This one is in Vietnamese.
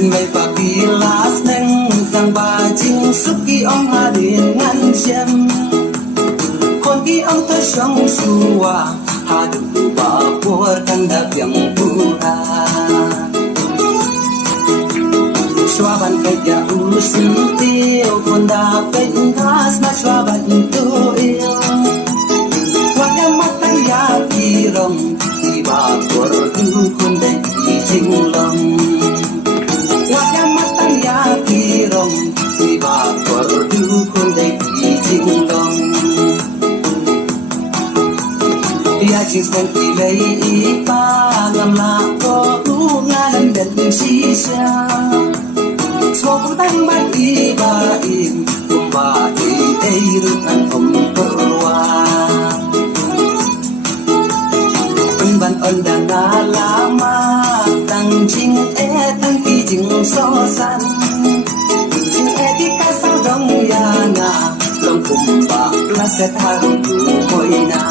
trên mây và kỳ lá neng rằng bà chính sức kỳ ông hà điện ngăn xem con kỳ ông tới sống xua hà đủ bà của căn đã tiếng bùa xóa bàn cây ya u xin tiêu con đã bên hát mà xóa bàn tu yêu quan em mắt tay ya kỳ rong kỳ bà của tu con đây chính lòng quan em mắt tay ya kỳ rong kỳ bà của tu con đây chính lòng ya chính sang kỳ lấy ba ngam la có lu nga làm đẹp xí xa so tăng ban iba im kumba ei rutan perwa ban onda na lama tang jing tang ki jing so san jing di ka sao dong ya na long kumba la se tha tu moi na